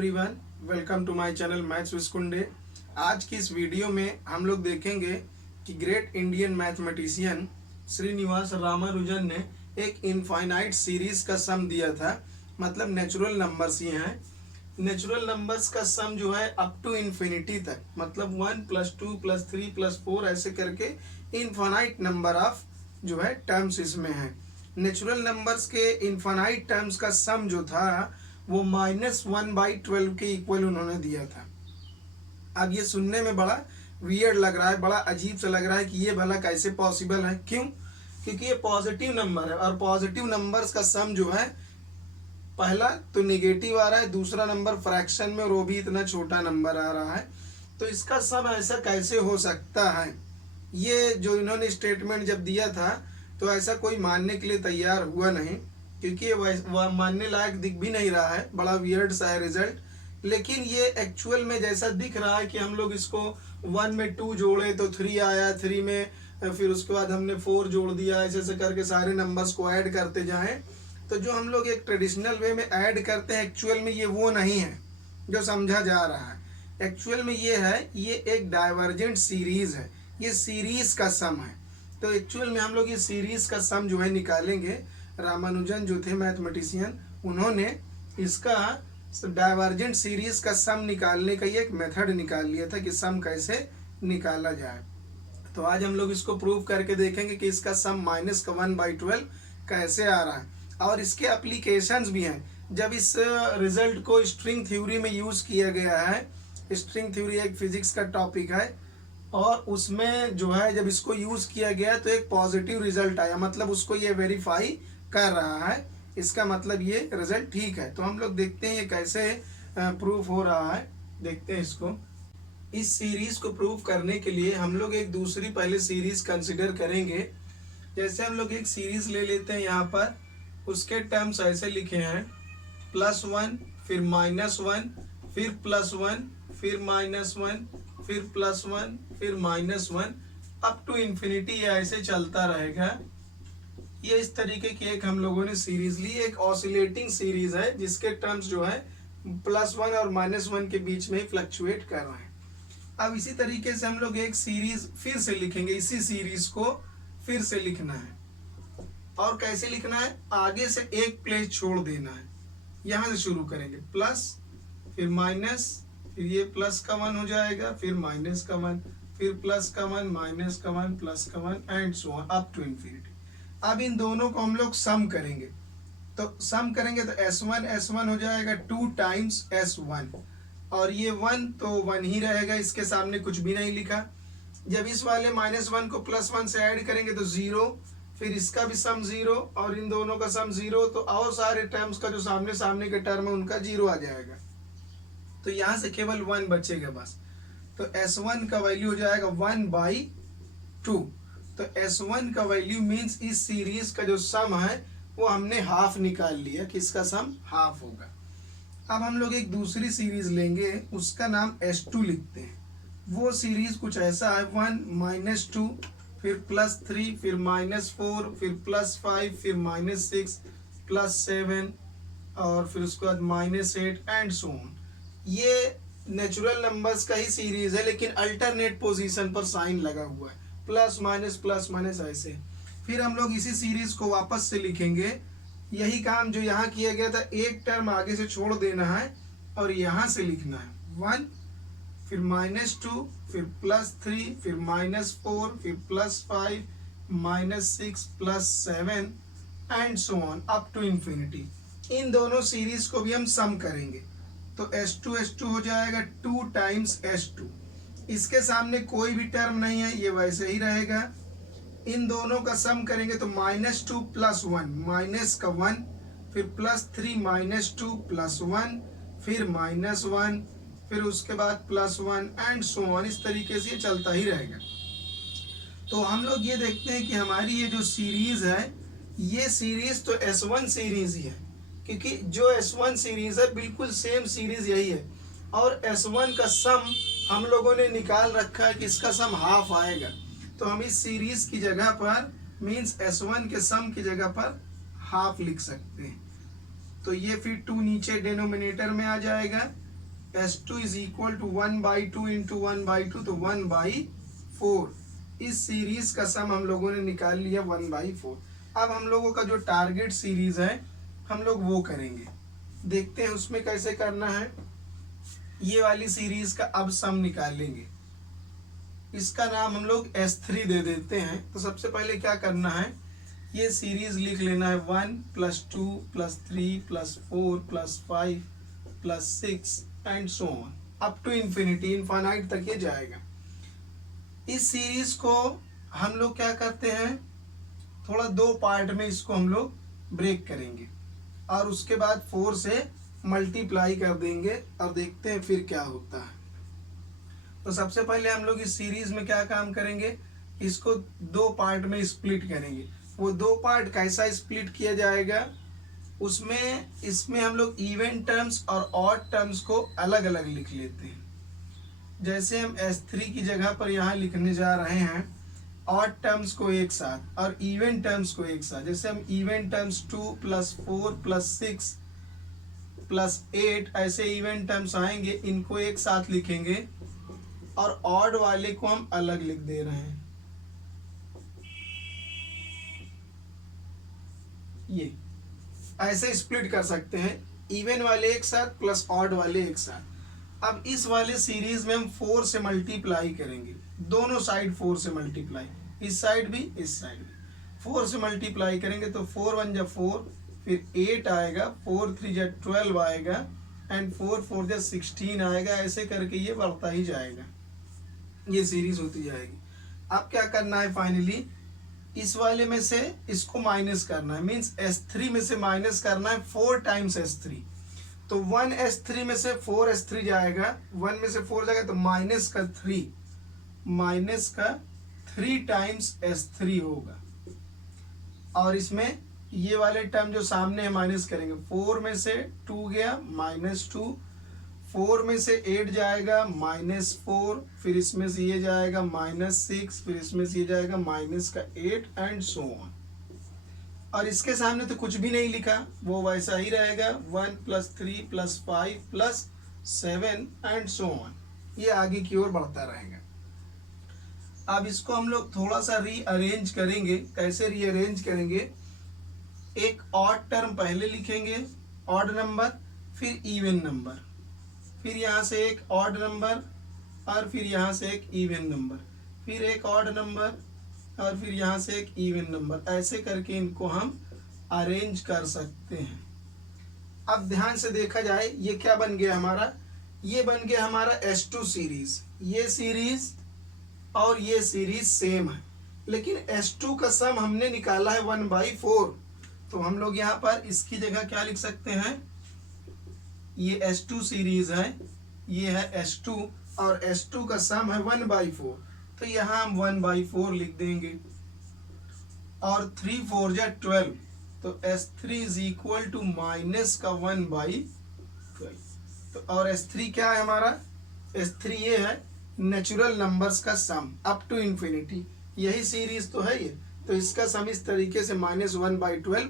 Everyone, welcome to my channel maths with Kunde. आज की इस वीडियो में हम लोग देखेंगे कि great Indian mathematician Srinivasa Ramanujan ने एक इनफाइनाइट सीरीज का सम दिया था। मतलब नेचुरल नंबर्स ये हैं। नेचुरल नंबर्स का सम जो है अप टू इन्फिनिटी तक, मतलब 1 + 2 + 3 + 4 ऐसे करके इनफाइनाइट नंबर ऑफ जो है टर्म्स इसमें है। नेचुरल नंबर्स के इनफाइनाइट टर्म्स का सम जो था वो -1/12 के इक्वल उन्होंने दिया था। अब ये सुनने में बड़ा वियर्ड लग रहा है, बड़ा अजीब सा लग रहा है कि ये भला कैसे पॉसिबल है। क्यों? क्योंकि ये पॉजिटिव नंबर है और पॉजिटिव नंबर्स का सम जो है पहला तो नेगेटिव आ रहा है, दूसरा नंबर फ्रैक्शन में और वो भी इतना छोटा नंबर आ रहा है। तो इसका सम ऐसा कैसे हो सकता है? ये जो इन्होंने स्टेटमेंट जब दिया था तो ऐसा कोई मानने के लिए तैयार हुआ नहीं, क्योंकि ये मानने लायक दिख भी नहीं रहा है, बड़ा वियर्ड सा है रिजल्ट। लेकिन ये एक्चुअल में जैसा दिख रहा है कि हम लोग इसको 1 में 2 जोड़े तो 3 आया, 3 में फिर उसके बाद हमने 4 जोड़ दिया, ऐसे ऐसे करके सारे नंबर्स को ऐड करते जाएं। तो जो हम लोग एक ट्रेडिशनल वे में ऐड करते हैं, एक्चुअल में ये वो नहीं है जो समझा जा रहा है। एक्चुअल में ये है, ये एक डाइवर्जेंट सीरीज है, ये सीरीज का सम है। तो एक्चुअल में हम लोग ये सीरीज का सम जो है निकालेंगे। रामानुजन जो थे मैथमेटिशियन, उन्होंने इसका डाइवर्जेंट सीरीज का सम निकालने का ये एक मेथड निकाल लिया था कि सम कैसे निकाला जाए। तो आज हम लोग इसको प्रूव करके देखेंगे कि इसका सम -1/12 कैसे आ रहा है। और इसके एप्लीकेशंस भी हैं। जब इस रिजल्ट को स्ट्रिंग थ्योरी में यूज किया गया है, स्ट्रिंग थ्योरी एक फिजिक्स का टॉपिक है, और उसमें जो है जब इसको यूज किया गया तो एक पॉजिटिव रिजल्ट आया, मतलब उसको ये वेरीफाई कर रहा है। इसका मतलब ये रिजल्ट ठीक है। तो हम लोग देखते हैं ये कैसे प्रूफ हो रहा है, देखते हैं इसको। इस सीरीज को प्रूव करने के लिए हम लोग एक दूसरी पहले सीरीज कंसिडर करेंगे। जैसे हम लोग एक सीरीज ले लेते हैं, यहाँ पर उसके टर्म्स ऐसे लिखे हैं, +1 फिर -1 फिर +1 फिर -1 फिर +1 फिर -1 अप टू इन्फिनिटी। ये ऐसे चलता रहेगा। ये इस तरीके की एक हम लोगों ने सीरीज ली, एक ऑसिलेटिंग सीरीज है जिसके टर्म्स जो है +1 और -1 के बीच में फ्लक्चुएट कर रहे हैं। अब इसी तरीके से हम लोग एक सीरीज फिर से लिखेंगे, इसी सीरीज को फिर से लिखना है। और कैसे लिखना है? आगे से एक प्लेस छोड़ देना है। यहां से शुरू करेंगे, प्लस फिर माइनस, फिर ये प्लस का 1 हो जाएगा, फिर माइनस का 1, फिर प्लस का 1, माइनस का 1, प्लस का 1 and so on up to infinity. अब इन दोनों को हम लोग सम करेंगे। तो सम करेंगे तो S1 हो जाएगा 2 टाइम्स S1, और ये 1 तो 1 ही रहेगा, इसके सामने कुछ भी नहीं लिखा। जब इस वाले -1 को +1 से ऐड करेंगे तो 0, फिर इसका भी सम 0 और इन दोनों का सम 0, तो और सारे टर्म्स का जो सामने सामने के टर्म है उनका 0 आ जाएगा। तो यहाँ से केवल 1 बचेगा बस। तो S1 का वैल्यू हो जाएगा 1/2। तो S1 का वैल्यू मीन्स इस सीरीज का जो सम है वो हमने हाफ निकाल लिया कि इसका सम हाफ होगा। अब हम लोग एक दूसरी सीरीज लेंगे, उसका नाम S2 लिखते हैं। वो सीरीज कुछ ऐसा है, 1 -2 फिर +3 फिर -4 फिर +5 फिर -6 +7 और फिर उसके बाद -8 एंड सो ऑन। ये नेचुरल नंबर्स का ही सीरीज है, लेकिन अल्टरनेट पोजीशन पर साइन लगा हुआ है, +- ऐसे। फिर हम लोग इसी सीरीज को वापस से लिखेंगे। यही काम जो यहाँ किया गया था, एक टर्म आगे से छोड़ देना है और यहाँ से लिखना है 1 फिर -2 फिर +3 फिर -4 फिर +5 -6 +7 and so on up to infinity. इन दोनों सीरीज को भी हम सम करेंगे। तो S2 हो जाएगा 2 टाइम्स S2। इसके सामने कोई भी टर्म नहीं है, ये वैसे ही रहेगा। इन दोनों का सम करेंगे तो -2 + 1, माइनस का 1, फिर +3 -2 + 1 फिर -1, फिर उसके बाद +1 एंड सो ऑन। इस तरीके से ये चलता ही रहेगा। तो हम लोग ये देखते हैं कि हमारी ये जो सीरीज है, ये सीरीज तो S1 सीरीज ही है, क्योंकि जो S1 सीरीज है बिल्कुल सेम सीरीज यही है। और S1 का सम हम लोगों ने निकाल रखा है कि इसका सम हाफ आएगा। तो हम इस सीरीज की जगह पर मीन्स S1 के सम की जगह पर हाफ लिख सकते हैं। तो ये फिर 2 नीचे डिनोमिनेटर में आ जाएगा S2 is equal to 1/2 into 1/2 तो 1/4। इस सीरीज का सम हम लोगों ने निकाल लिया 1/4। अब हम लोगों का जो टारगेट सीरीज है हम लोग वो करेंगे। देखते हैं उसमें कैसे करना है। ये वाली सीरीज का अब सम निकालेंगे। इसका नाम हम लोग S3 दे देते हैं। तो सबसे पहले क्या करना है, ये सीरीज लिख लेना है 1 + 2 + 3 + 4 + 5 + 6 and so on up to infinity, infinite तक ये जाएगा। इस सीरीज को हम लोग क्या करते हैं, थोड़ा दो पार्ट में इसको हम लोग ब्रेक करेंगे और उसके बाद 4 से मल्टीप्लाई कर देंगे और देखते हैं फिर क्या होता है। तो सबसे पहले हम लोग इस सीरीज में क्या काम करेंगे, इसको दो पार्ट में स्प्लिट करेंगे। वो दो पार्ट कैसा स्प्लिट किया जाएगा, इसमें हम लोग इवन टर्म्स और ऑड टर्म्स को अलग अलग लिख लेते हैं। जैसे हम S3 की जगह पर यहाँ लिखने जा रहे हैं ऑड टर्म्स को एक साथ और इवन टर्म्स को एक साथ। जैसे हम इवन टर्म्स 2 + 4 + 6 + 8 ऐसे इवन टर्म्स आएंगे, इनको एक साथ लिखेंगे और ऑड वाले को हम अलग लिख दे रहे हैं। ये ऐसे स्प्लिट कर सकते हैं, इवन वाले एक साथ प्लस ऑड वाले एक साथ। अब इस वाले सीरीज में हम 4 से मल्टीप्लाई करेंगे, दोनों साइड 4 से मल्टीप्लाई, इस साइड भी इस साइड भी 4 से मल्टीप्लाई करेंगे। तो 4 × 1 = 4, फिर 8 आएगा, 4 × 3 = 12 आएगा एंड 4 × 4 = 16 आएगा। ऐसे करके ये बढ़ता ही जाएगा, ये सीरीज होती जाएगी। अब क्या करना है, फाइनली इस वाले में से इसको माइनस करना है, मीन्स S3 में से माइनस करना है 4 टाइम्स S3। तो 1 S3 में से 4 S3 जाएगा, 1 में से 4 जाएगा तो -3 टाइम्स S3 होगा। और इसमें ये वाले टर्म जो सामने है माइनस करेंगे, 4 में से 2 गया -2, 4 में से 8 जाएगा -4, फिर इसमें से ये जाएगा -6, फिर इसमें से ये जाएगा -8 एंड सो ऑन। और इसके सामने तो कुछ भी नहीं लिखा, वो वैसा ही रहेगा 1 + 3 + 5 + 7 एंड सो ऑन, ये आगे की ओर बढ़ता रहेगा। अब इसको हम लोग थोड़ा सा रीअरेंज करेंगे। कैसे रीअरेंज करेंगे, एक ऑड टर्म पहले लिखेंगे, ऑड नंबर, फिर इवन नंबर, फिर यहाँ से एक ऑड नंबर और फिर यहाँ से एक इवन नंबर, फिर एक ऑड नंबर और फिर यहाँ से एक इवन नंबर। ऐसे करके इनको हम अरेंज कर सकते हैं। अब ध्यान से देखा जाए, ये क्या बन गया हमारा, ये बन गया हमारा S2 सीरीज। ये सीरीज और ये सीरीज सेम है, लेकिन S2 का सम हमने निकाला है 1/4। तो हम लोग यहाँ पर इसकी जगह क्या लिख सकते हैं, ये S2 सीरीज है, ये है S2 और S2 का सम है 1/4। तो यहाँ हम 1/4 लिख देंगे और 3 × 4 = 12, तो S3 इज इक्वल टू -1/12। तो और S3 क्या है हमारा, S3 ये है नेचुरल नंबर्स का सम अप टू इन्फिनिटी, यही सीरीज तो है ये। तो इसका सम इस तरीके से -1/12